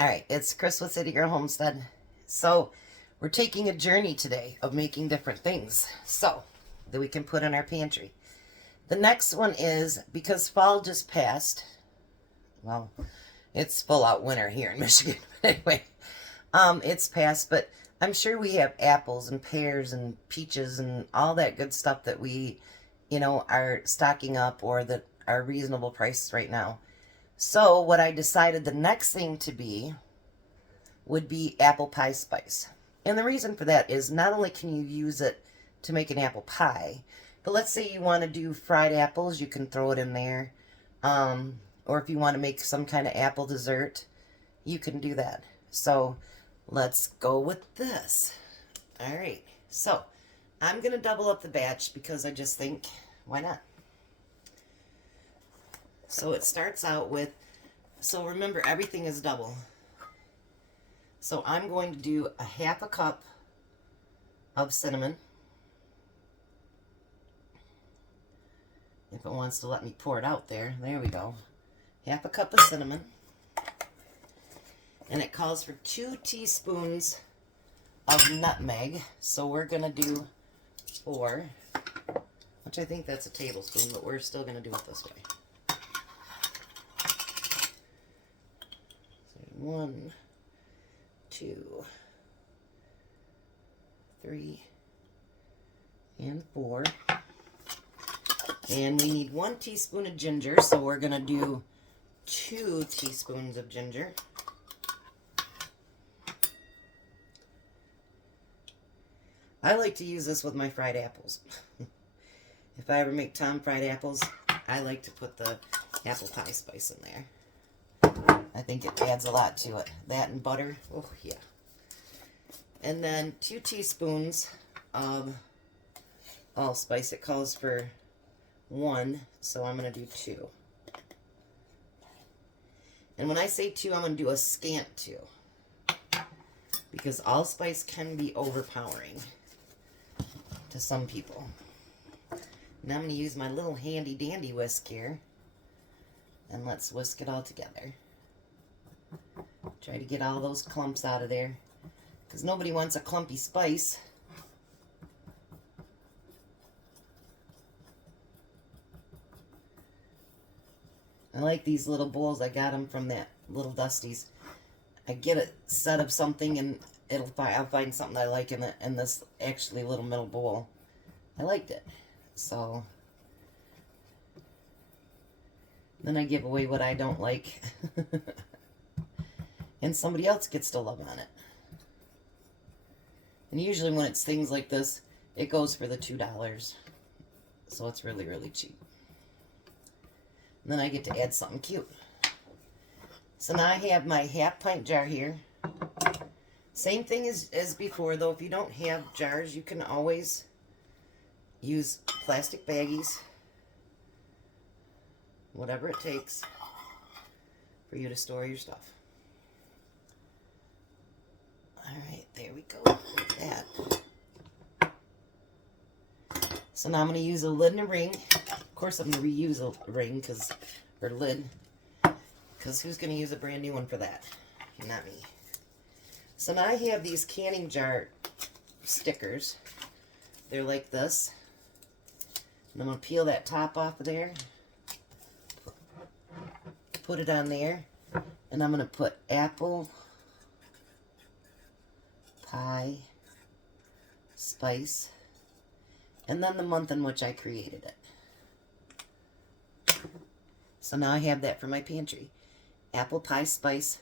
All right, it's Chris with Citygirlhomestead. So we're taking a journey today of making different things so that we can put in our pantry. The next one is, because fall just passed, well, it's full out winter here in Michigan, but anyway, it's passed, but I'm sure we have apples and pears and peaches and all that good stuff that we, are stocking up or that are reasonable prices right now. So what I decided the next thing to be would be apple pie spice. And the reason for that is not only can you use it to make an apple pie, but let's say you want to do fried apples, you can throw it in there. Or if you want to make some kind of apple dessert, you can do that. So let's go with this. All right, so I'm going to double up the batch because I just think, why not? So it starts out with, so remember everything is double. So I'm going to do a half a cup of cinnamon. If it wants to let me pour it out there, there we go. Half a cup of cinnamon. And it calls for 2 teaspoons of nutmeg. So we're going to do 4, which I think that's a tablespoon, but we're still going to do it this way. 1, 2, 3, and 4. And we need 1 teaspoon of ginger, so we're going to do 2 teaspoons of ginger. I like to use this with my fried apples. If I ever make Tom fried apples, I like to put the apple pie spice in there. I think it adds a lot to it. That and butter. Oh, yeah. And then 2 teaspoons of allspice. It calls for 1, so I'm going to do 2. And when I say 2, I'm going to do a scant 2. Because allspice can be overpowering to some people. Now I'm going to use my little handy dandy whisk here. And let's whisk it all together. Try to get all those clumps out of there, because nobody wants a clumpy spice. I like these little bowls. I got them from that Little Dusty's. I get a set of something and I'll find something I like in this actually little metal bowl. I liked it. So then I give away what I don't like. And somebody else gets to love on it. And usually when it's things like this, it goes for the $2. So it's really, really cheap. And then I get to add something cute. So now I have my half-pint jar here. Same thing as before, though. If you don't have jars, you can always use plastic baggies. Whatever it takes for you to store your stuff. Alright, there we go with that. So now I'm going to use a lid and a ring. Of course I'm going to reuse a ring, or lid, because who's going to use a brand new one for that? Not me. So now I have these canning jar stickers. They're like this. And I'm going to peel that top off of there. Put it on there. And I'm going to put apple pie spice, and then the month in which I created it. So now I have that for my pantry. Apple pie spice,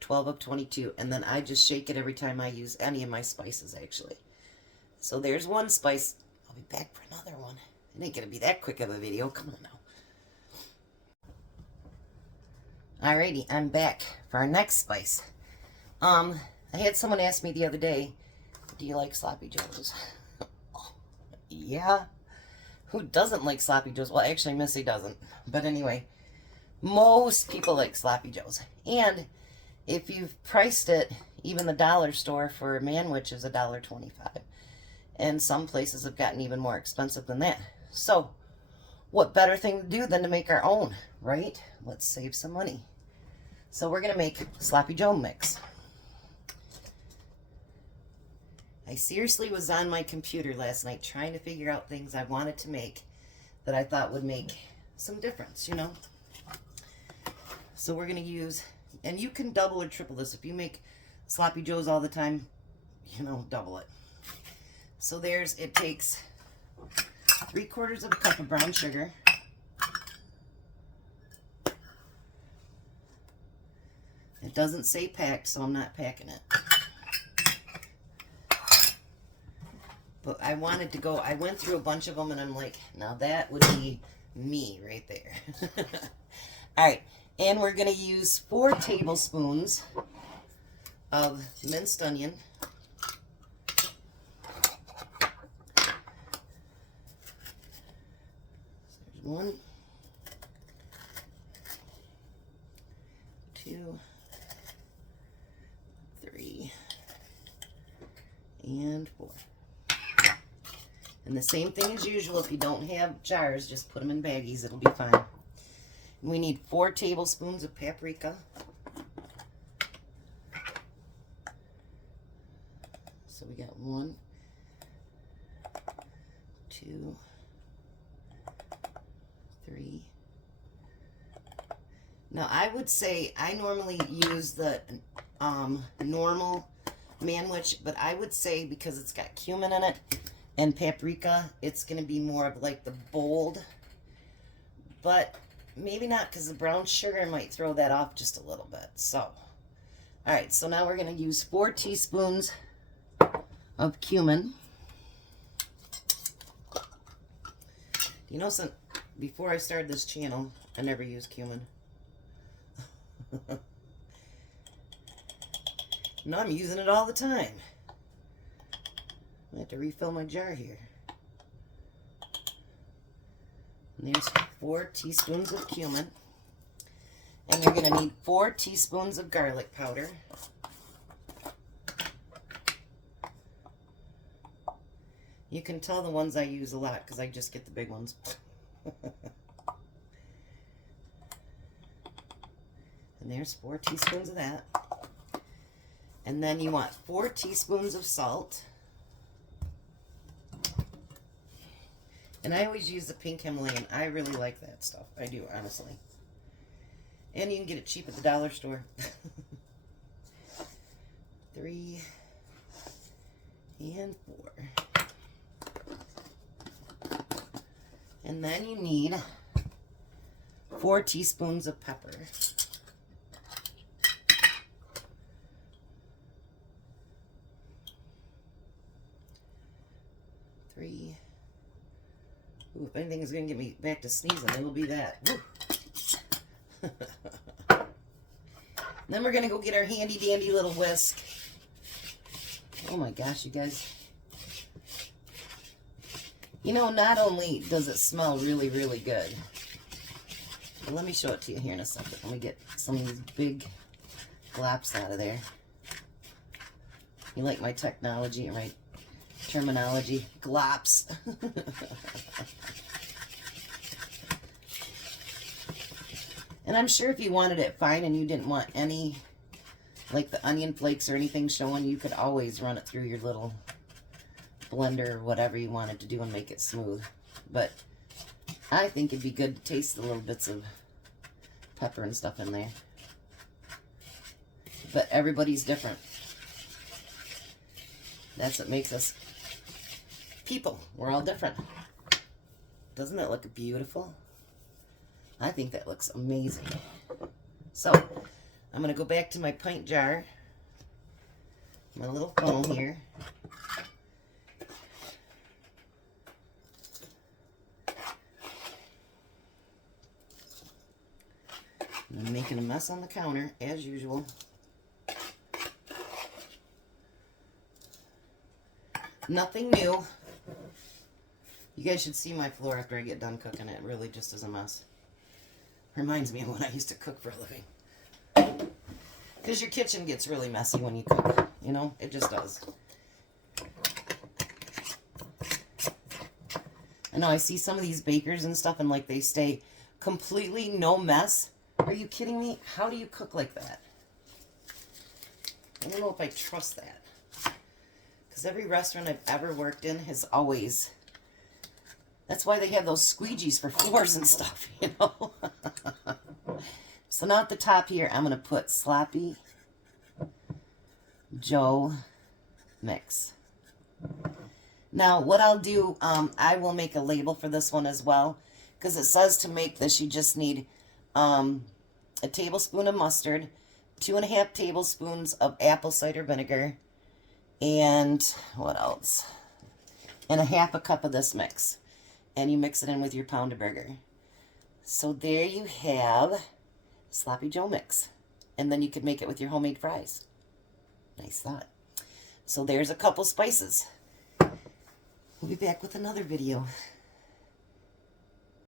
12 of 22, and then I just shake it every time I use any of my spices, actually. So there's one spice. I'll be back for another one. It ain't gonna be that quick of a video. Come on now. Alrighty, I'm back for our next spice. I had someone ask me the other day, do you like sloppy joes? Yeah. Who doesn't like sloppy joes? Well, actually, Missy doesn't. But anyway, most people like sloppy joes. And if you've priced it, even the dollar store for a manwich is $1.25. And some places have gotten even more expensive than that. So, what better thing to do than to make our own, right? Let's save some money. So we're gonna make sloppy Joe mix. I seriously was on my computer last night trying to figure out things I wanted to make that I thought would make some difference, you know. So we're gonna use, and you can double or triple this. If you make sloppy joes all the time, you know, double it. So it takes 3/4 cup of brown sugar, it doesn't say packed, so I'm not packing it. But I wanted to go, I went through a bunch of them and I'm like, now that would be me right there. All right, and we're gonna use 4 tablespoons of minced onion. So there's 1, 2, 3, and 4. And the same thing as usual, if you don't have jars, just put them in baggies, it'll be fine. And we need 4 tablespoons of paprika. So we got 1, 2, 3. Now I would say, I normally use the normal manwich, but I would say because it's got cumin in it, and paprika, it's going to be more of like the bold, but maybe not, because the brown sugar might throw that off just a little bit. So, all right, so now we're going to use 4 teaspoons of cumin. You know, before I started this channel, I never used cumin. Now I'm using it all the time. I have to refill my jar here. And there's 4 teaspoons of cumin. And you're going to need 4 teaspoons of garlic powder. You can tell the ones I use a lot because I just get the big ones. And there's 4 teaspoons of that. And then you want 4 teaspoons of salt. And I always use the pink Himalayan. I really like that stuff. I do, honestly. And you can get it cheap at the dollar store. 3 and 4. And then you need 4 teaspoons of pepper. 3. Ooh, if anything is going to get me back to sneezing, it'll be that. Then we're going to go get our handy dandy little whisk. Oh my gosh, you guys. You know, not only does it smell really, really good, but let me show it to you here in a second. Let me get some of these big glops out of there. You like my technology and my terminology? Glops. And I'm sure if you wanted it fine and you didn't want any, like the onion flakes or anything showing, you could always run it through your little blender or whatever you wanted to do and make it smooth. But I think it'd be good to taste the little bits of pepper and stuff in there. But everybody's different. That's what makes us people. We're all different. Doesn't that look beautiful? I think that looks amazing. So, I'm going to go back to my pint jar, my little funnel here. I'm making a mess on the counter, as usual. Nothing new. You guys should see my floor after I get done cooking. It really just is a mess. Reminds me of when I used to cook for a living. Because your kitchen gets really messy when you cook. You know, it just does. I know I see some of these bakers and stuff and like they stay completely no mess Are you kidding me? How do you cook like that? I don't know if I trust that. Because every restaurant I've ever worked in has always... That's why they have those squeegees for floors and stuff, you know? So now at the top here, I'm going to put Sloppy Joe mix. Now, what I'll do, I will make a label for this one as well. Because it says to make this, you just need a tablespoon of mustard, 2.5 tablespoons of apple cider vinegar, and what else? And a 1/2 cup of this mix. And you mix it in with your pound of burger. So there you have Sloppy Joe mix. And then you could make it with your homemade fries. Nice thought. So there's a couple spices. We'll be back with another video.